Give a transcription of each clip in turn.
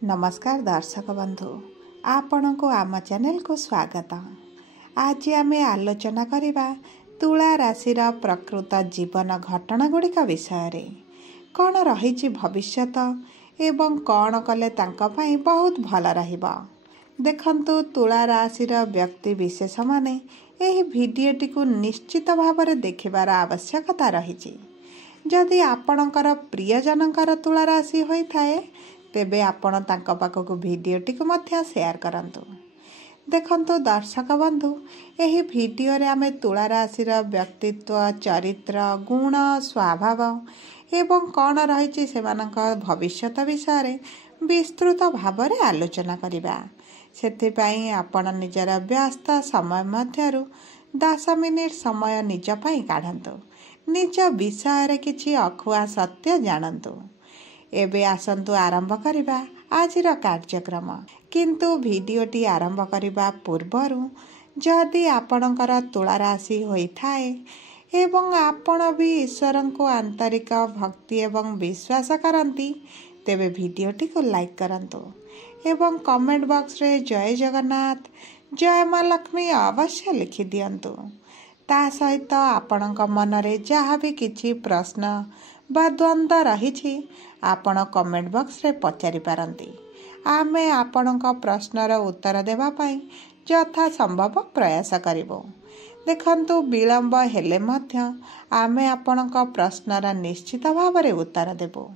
नमस्कार दर्शक बंधु, आपण को आम चैनल को स्वागत। आज आम आलोचना करिबा तुला राशि प्रकृत जीवन घटना गुड़िक विषय कौन रही भविष्यत एवं कौन कले तांका पाई बहुत भल रहिबा। देखंतु तुला राशि व्यक्ति विशेष माने एही भिडियोटी को निश्चित भाव में देखिबार आवश्यकता रही। जदि आपणकर प्रियजनकर तुला राशि होइथाए तेबे आपण तांका पाखक भिडियोटी को मध्य शेयर करंतु। देखंतु दर्शक बंधु, एही भिडियो रे आमे तुला राशि व्यक्तित्व, चरित्र, गुण, स्वभाव एवं कौन रही सेमानक भविष्यत विषय विस्तृत भाव में आलोचना करिबा। सेथिपाई आपण निजर व्यस्त समय मध्यरु 10 मिनिट समय निज पाई काढंतु। निज विषय रे किछि अखुआ सत्य जानंतु। एबे आसंतु आरंभ करिबा आजिर कार्यक्रम। किंतु भिडियोटी आरंभ करिबा पूर्वरु जदि आपणकर तुला राशि होइथाए एवं आपण भी ईश्वर को आंतरिक भक्ति एवं विश्वास करंती तेबे भिडियोटी को लाइक करंतु एवं कमेंट बॉक्स रे जय जगन्नाथ, जय मां लक्ष्मी अवश्य लिखि दियंतु। ता सहित आपणक मनरे जहाँ भी किछि प्रश्न बा द्वंद्व रही आपण कमेंट बॉक्स रे पचारि पारंती। आमे आपणक प्रश्नर उत्तर देवा पाई यथा संभव प्रयास करिबो। देखंतु विलंब हेले मध्य आमे आपणक प्रश्नर निश्चित भाव में उत्तर देबो।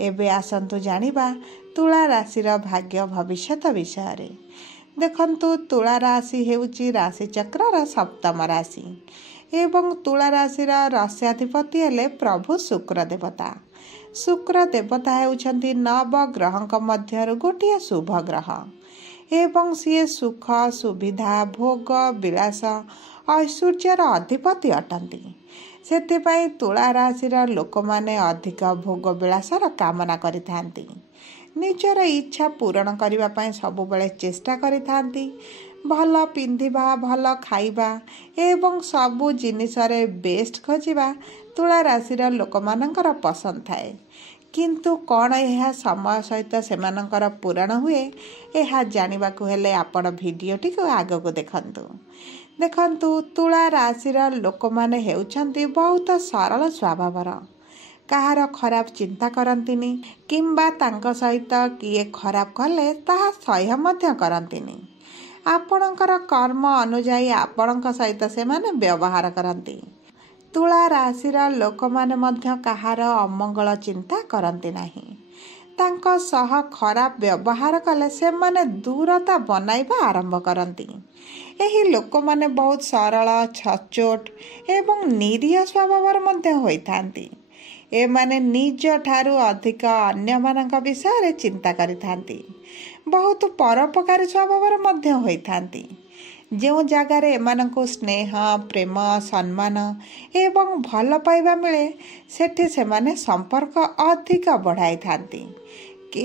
एबे आसंतु जानिबा तुला राशि भाग्य भविष्यत विषय रे। देखंतु तुला राशि हेउची राशि चक्रर सप्तम राशि एवं तुला राशि राश्याधिपति हेले प्रभु शुक्र देवता। शुक्र देवता हेउछंती नव ग्रहंक मध्यरु गोटिए शुभ ग्रह एवं सी सुख, सुविधा, भोग, विलास, ऐश्वर्यर अधिपति अटंती। सेथिपाई तुला राशि लोक माने अधिक भोग विलासर कामना करिथांती। निजर इच्छा पूरण करिबा पाई सबु बेले चेष्टा करिथांती। भल पिंधिबा, भल खाइबा एवं सबु जिनिसरे बेस्ट खोजिबा तुला राशि लोक मानकर पसंद थाए। किंतु कौन यह समय सहित सेमानकर पूरण हुए यह जानिबाकु हेले आपण भिडियोटी को आगको देखंतु। देखंतु तुला राशि लोक माने हेउछंती बहुत सरल स्वभावर। कहार खराब चिंता करंतिनी किंबा तांको सहित किए खराब कले ताहा सह्य मध्य करंतिनी। आपणकर कर्म अनुजाई आपणक सहित से माने व्यवहार करंती। तुला राशि लोक माने मध्य कहार अमंगल चिंता करंती नाही। तांको सह खराब व्यवहार कले से माने दूरता बनाइबा आरंभ करंती। एही लोक माने बहुत सरल, सचोट एवं निरीह स्वभावर मध्य होइथांती। ए माने निज ठारू अधिक अन्य मानक विषय रे चिंता करिथांती। बहुत परोपकारी स्वभावर मध्य होइथांती। जो जगार एमानंको स्नेह, प्रेम, सम्मान एवं भल पाइबा मिले सेठी सेमाने संपर्क अधिक बढ़ाई थांती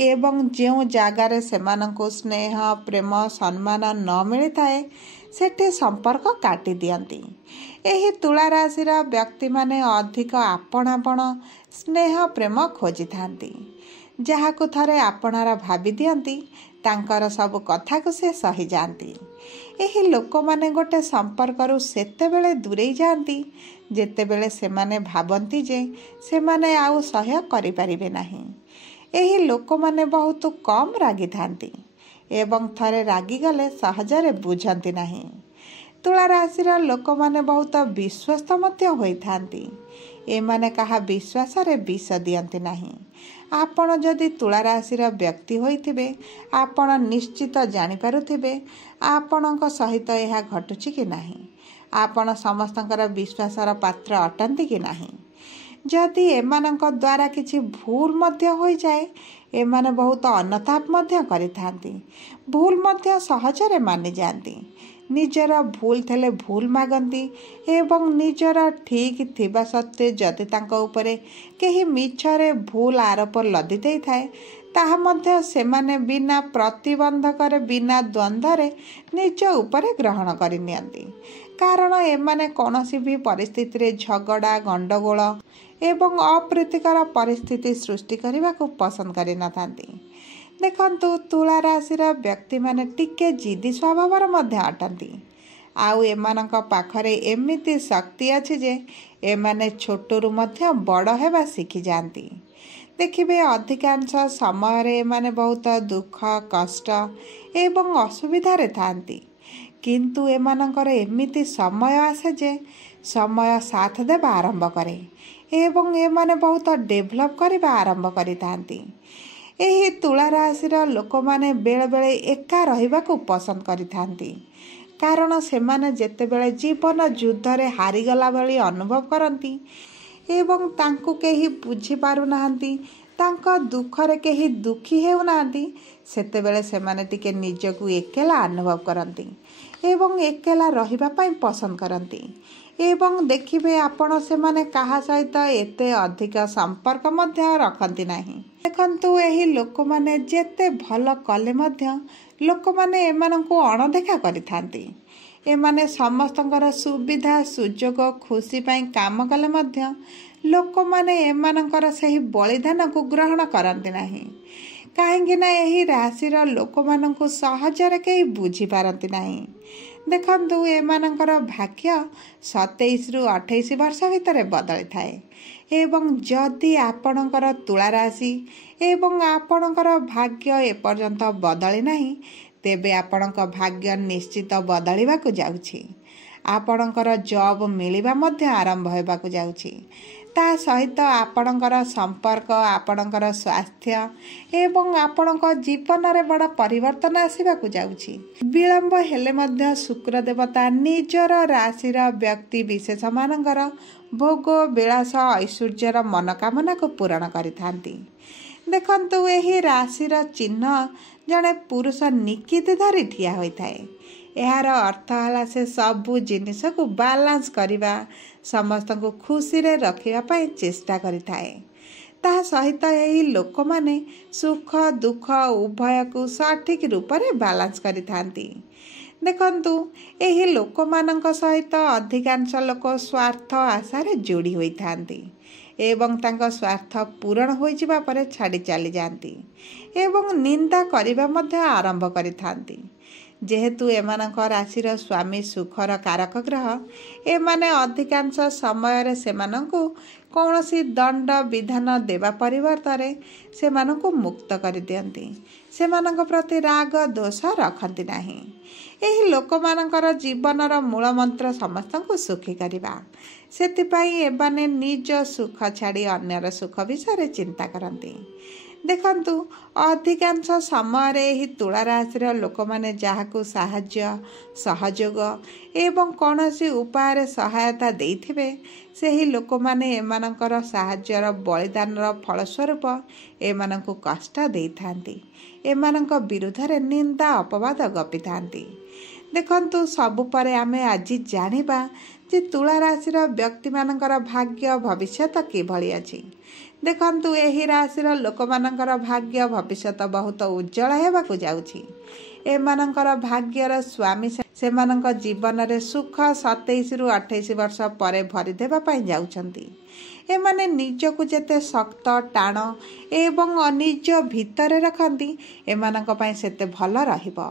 एवं जो जगार सेमानंको स्नेह, प्रेम, सम्मान न मिली थाए सेठी संपर्क काटी दियंती। एही तुला राशि व्यक्ति माने अधिक आपणापण, स्नेह, प्रेम खोजी थांती। जहाकु थरे आपणार भावी दियंती तांकर सब कथा को से सही जानती। एही लोक माने गोटे संपर्करु सेतेबेले दूरेई जाती जेतेबेले सेमाने भाबंती जे सेमाने आउ सह्य करि परिबे नाही। एही लोक माने बहुत कम रागी थांती एवं थरे रागी गले सहजरे बुझंती नाही। तुला राशि लोक माने बहुत विश्वस्त मध्य होइथांती। एमाने कहा विश्वास रे विष दियंती नाही। आपण जदि तुला राशि व्यक्ति होइथिबे आपण निश्चित जानि पारुथिबे आपणक सहित यह घटुची कि नाही। आपण समस्तंकर विश्वासर पात्र अटंती कि नाही। जदि एमानक द्वारा किछि भूल मध्य होई जाए एमाने बहुत अनताप मध्य करिथांती। भूल मध्य सहजरे मानि जांती। निजर भूल थेले भूल मागंती एवं निजर ठीक थिबा सत्वे जदि तांको उपरे केही मिछरे भूल आरोप लदी देई थाए ताहा मध्य सेमाने बिना प्रतिबंधकर, बिना द्वंद्वरे निज उपरे ग्रहण करि नियंती। कारण एमाने कौनसी भी परिस्थिति रे झगड़ा, गंडगोल एवं अप्रीतिकर परिस्थिति सृष्टि करने को पसंद करि नथांती। देखंतु तुला राशिर व्यक्ति माने टिके जिदी स्वभावर मध्य अटंती। आउ एमानंक पाखरे एमिति शक्ति अछि जे एमाने छोटरू मध्य बड़ हेबा शिखि जाती। देखिबे अधिकांश समय रे एमाने बहुत दुख कष्ट एवं असुविधारे थांती, किंतु एमानंकर एमिति समय आसे जे समय साथ देबा आरंभ करे एवं एमाने बहुत डेभलप करबा आरंभ करितांती। एही तुला राशिर लोक माने बेले बेले एका रहिबाकू पसंद करिथांती, कारण सेमाने जेतेबेले जीवन युद्धरे हारिगला भली अनुभव करती एवं तांकू केही बुझी पारु नाहंती, तांका दुखरे केही दुखी हेउ नाहंती, सेतेबेले सेमाने टिके निजकू एकेला अनुभव करती एवं एकेला रहिबा पई पसंद करती। एवं देखिबे आपण सेमाने काहा सहित एते अधिक संपर्क मध्य रखती नाही। देखंतु एही लोक माने जेते भल कले मध्य लोक माने एमानंकू अणदेखा करिथांती। एमाने समस्तंकर सुविधा सुजोग खुशी पई काम कले मध्य लोक माने एमानंकर सही बलिदान को ग्रहण करती नाही, काहेकि ना एही राशिर लोक मानंकू सहजरे केही बुझी पारती नाही। देखंतु एमानंकर भाग्य 27 रु 28 वर्ष भितर बदली थाए एवं जदि आपणकर तुला राशि एवं आपणकर भाग्य एपर्यंत बदली नाही, तेबे आपणक भाग्य निश्चित बदलिबाकू जाउछि। आपणकर जॉब मिलिबा मध्य आरंभ हेबाकू जाउछि। ता सहित आपणकर संपर्क आपणकर स्वास्थ्य एवं आपणक जीवन रे बड़ा परिवर्तन आसीबाकू जाउछि। विलंब हेले मध्य शुक्र देवता निजर राशिर व्यक्ति विशेष मानकर भोग विलास ऐश्वर्यर मनोकामना को पूरण करिथांती। देखंतु एही राशिर चिन्ह जड़े पुरुष निकिति धरी ठिया होइथाए। यार अर्थ है से सबू जिनिस को बालांस करवा, समस्त को खुशी रे रखिबा पई चेष्टा करिथाए। ता सहित यही लोक माने सुख दुख उभय को सठिक रूप रे बालांस करिथांती। देखंतु एही लोक मानक सहित अधिकांश लोक स्वार्थ आशारे जोड़ी होइथांती एवं तांका स्वार्थ पूरण हो जिबा परे छाड़ी चली जाती एवं निंदा करिबा मध्य आरंभ करिथांती। जेहेतु एमानक राशिर स्वामी सुखर कारक ग्रह, एमाने अधिकांश समय सेमानंकु कौनसी दंड विधान देवा परिवर्तन सेमानंकु मुक्त कर दियंती। सेमानंक प्रति राग दोष रखती नाही। एही लोकमानंकर जीवनर मूल मंत्र समस्तंकु सुखी करिबा। सेतिपाई एबाने निज सुख छाड़ी अन्यर सुख विषय चिंता करती। देखंतु अधिकांश समय ही तुला राशिर लोक माने जाहाकू साहाय्य सहयोग एवं कौनसी उपाय सहायता देइथिबे, सेही लोक माने एमानंकर साहाय्यर बलिदानर फलस्वरूप एमानंकु कष्ट देइथांती, एमानंक विरुद्धरे निंदा अपवाद गपिथांती। देखंतु सबु परे आमे आजि जानिबा जे तुला राशिर व्यक्ति मानकर भाग्य भविष्यत किभଳି अछि। देखंतु एही राशिर लोक मानकर भाग्य भविष्यत बहुत उज्जवल हेबाकू जाउछि। एमानकर भाग्यर स्वामी सेमानक जीवन रे सुख 27 रु 28 वर्ष परे भरी देबा पई जाउछंती। एमाने निजकू जेते शक्त टाण एवं निज भितरे रखती, एमानक पई सेते भल रहिबो।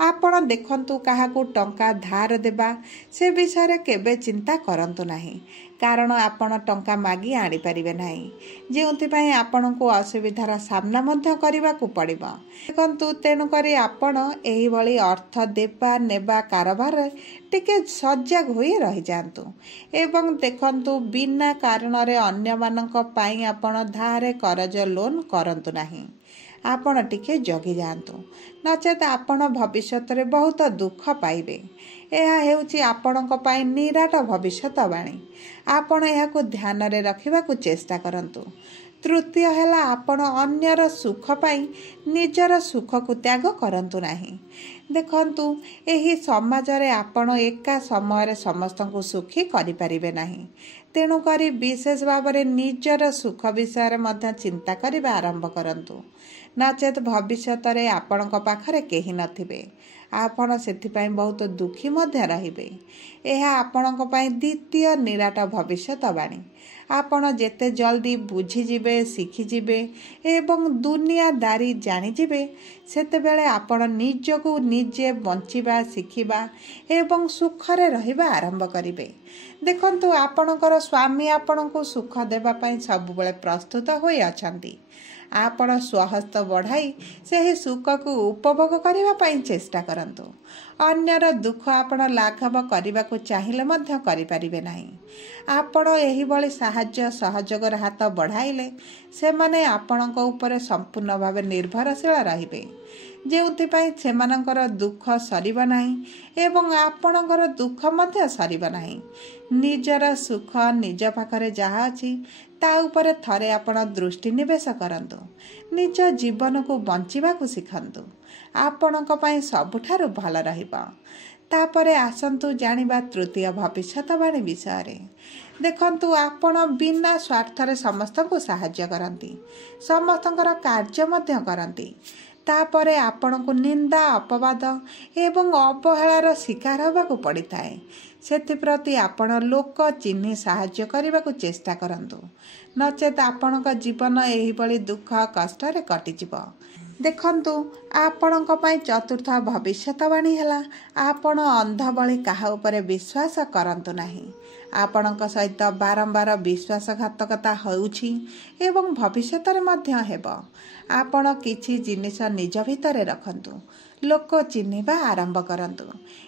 आपण देखंतु काहाकू टंका धार देबा से विषय केबे चिंता करंतु नाही, कारण आपण टंका मागी आनी परिबे नाही, जेउंतिपाई आपणको असुविधार सामना मध्य करिबाकू पड़िबो। देखंतु तेनु करी आपण एही भली अर्थ देबा नेबा कारबार टिके सजग होई रहि जांतु एवं देखंतु बिना कारण रे अन्य मानक पाई आपण धारे करज लोन करंतु नाही। आपण टिके जगी जांतु, नचेत आपण भविष्यत रे बहुत दुख पाइबे। यह हेउची आपणक पाई निराट भविष्यतवाणी। आपण एहाकू ध्यान रे रखिबाकू चेष्टा करंतु। तृतीय हैला आपण अन्यर सुख पाई निजर सुख को त्याग करंतु नाही। देखंतु एही समाज रे आपण एका समय रे समस्त को सुखी करि परिबे नाही, तेणु करी विशेष भाव रे निजर सुख विषय रे मध्य चिंता करिबा आरंभ करंतु। नचेत भविष्य रे आपणक पाखरे केही नथिबे। आपण सेथिपाई बहुत दुखी मध्य रहिबे। एहा आपणक पाई द्वितीय निराट भविष्यवाणी। आपण जेते जल्दी बुझीजिबे शिखिजिबे एवं दुनियादारी जानिजिबे सेतेबेले आपण निजकु निजे बंचिबा शिखिबा एवं सुखरे रहिबा आरंभ करिबे। देखंतु आपणकर स्वामी आपणको सुख देबा पाई सबुबेले प्रस्तुत होई अछंती। आपण स्वहस्त बढ़ाई से सुख को उपभोग करने पाई चेष्टा करंतु। अन्यर दुख आपण लाघव करने को चाहिए मध्य करि परिबे नाही। आपण एही बळी साहाय्य सहयोगर हाथ बढ़ाइले से माने आपणक ऊपर संपूर्ण भाव निर्भरशील रहिबे, जेउथिपाई सेमानकर दुख सरिबा नाही एवं आपणकर दुख मध्य सरिबा नाही। निजर सुख निज पाखरे जहा अछि ता उपरे थरे आपण दृष्टि निवेश करंतु। निज जीवन को बंचिबा को सिखंतु। आपणक पई सबुठारु भल रहिबा। तापरे आसंतु जानिबा तृतीय भविष्यवाणी विषय। देखंतु आपण बिना स्वार्थरे समस्त को सहाय्य करंती, समस्तंकर कार्य मध्य करंती। तापरे आपण को निंदा अपवाद एवं अवहेलार शिकार होगा को पड़ी थाए। सेप्रति आपण लोक चिन्ह साहाय्य करने को चेष्टा करंतु, नचेत आपणक जीवन एही बळी दुख कष्ट रे कटिजिब। देखंतु आपणक पई चतुर्थ भविष्यवाणी हैला आपण अंध बळी काहा उपरे विश्वास करंतु नाही। आपणक सहित बारंबार विश्वासघातकता होउछि एवं भविष्यतरे मध्य हेबो। आपण किछि जिनिस निज भितरे रखंतु, लोक चिन्हिबा आरंभ करंतु।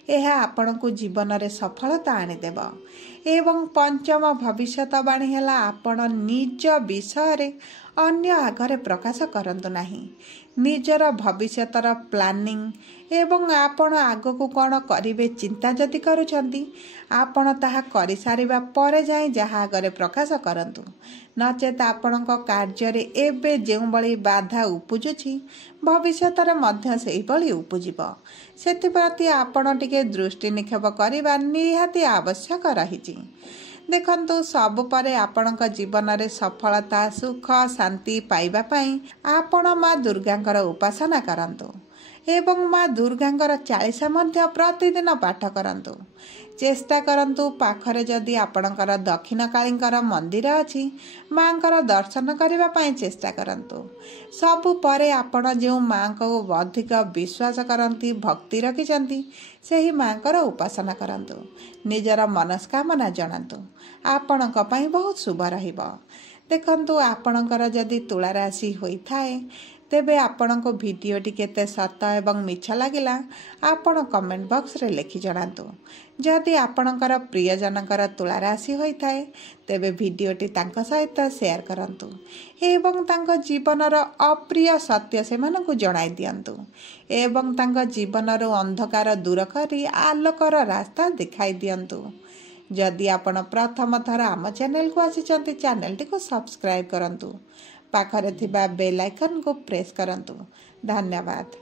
एहा आपणकु जीवन रे सफलता आनिदेब। एवं पंचम भविष्यवाणी हैला आपण निज विषय रे अन्य आगरे प्रकाश करंतु नाही। निजर भविष्यतर प्लानिंग एवं आपण आगको कौन करिवे चिंता जदि करूछंती आपण ताहा करि सारिबा परे जाई जहा आगरे प्रकाश करंतु। नचेत आपणक कार्य रे एबे जेउ बळी बाधा उपुजुछि भविष्यतर मध्य सेही बळी उपुजिब। सेतिप्रति आपण टिके दृष्टि निक्षेप करिबा निहाती आवश्यक रहिछि। देखंतु सब परे आपणक जीवन रे सफलता सुख शांति पाइबा पाई आपण माँ दुर्गांकर उपासना करंतु एवं माँ दुर्गांकर 40 मध्य प्रतिदिन पाठ करंतु। चेष्टा करंतु पाखरे जदि आपणकर दक्षिणकालींकर मंदिर अछि माँकर दर्शन करबा पाई चेष्टा करंतु। सबु परे आपण जो माँ को अधिक विश्वास करंती भक्ति रखिचंती सेही माँकर उपासना करंतु। निजर मनस्कामना जणांतु, आपणक पाई बहुत शुभ रहिबो। देखंतु आपणकर जदि तुला राशि होई थाए तेबे आपणको भिडियोटी केते सत एवं मिछ लागिला आपण कमेंट बॉक्स रे लिखि जणांतु। जदि आपणकर प्रियजनकर तुला राशि होई थाए तेबे भिडियोटी तांका सहित शेयर करंतु एवं तांका जीवनर अप्रिय सत्य सेमानकु जणाई दियंतु एवं तांका जीवनर अंधकार दूर करी आलोकर रास्ता दिखाई दियंतु। जदि आपण प्रथम थर आम चैनल को आसिचंती चैनल टी को सब्सक्राइब करंतु, पाखरे थिबा बेल आइकन को प्रेस करंतु। धन्यवाद।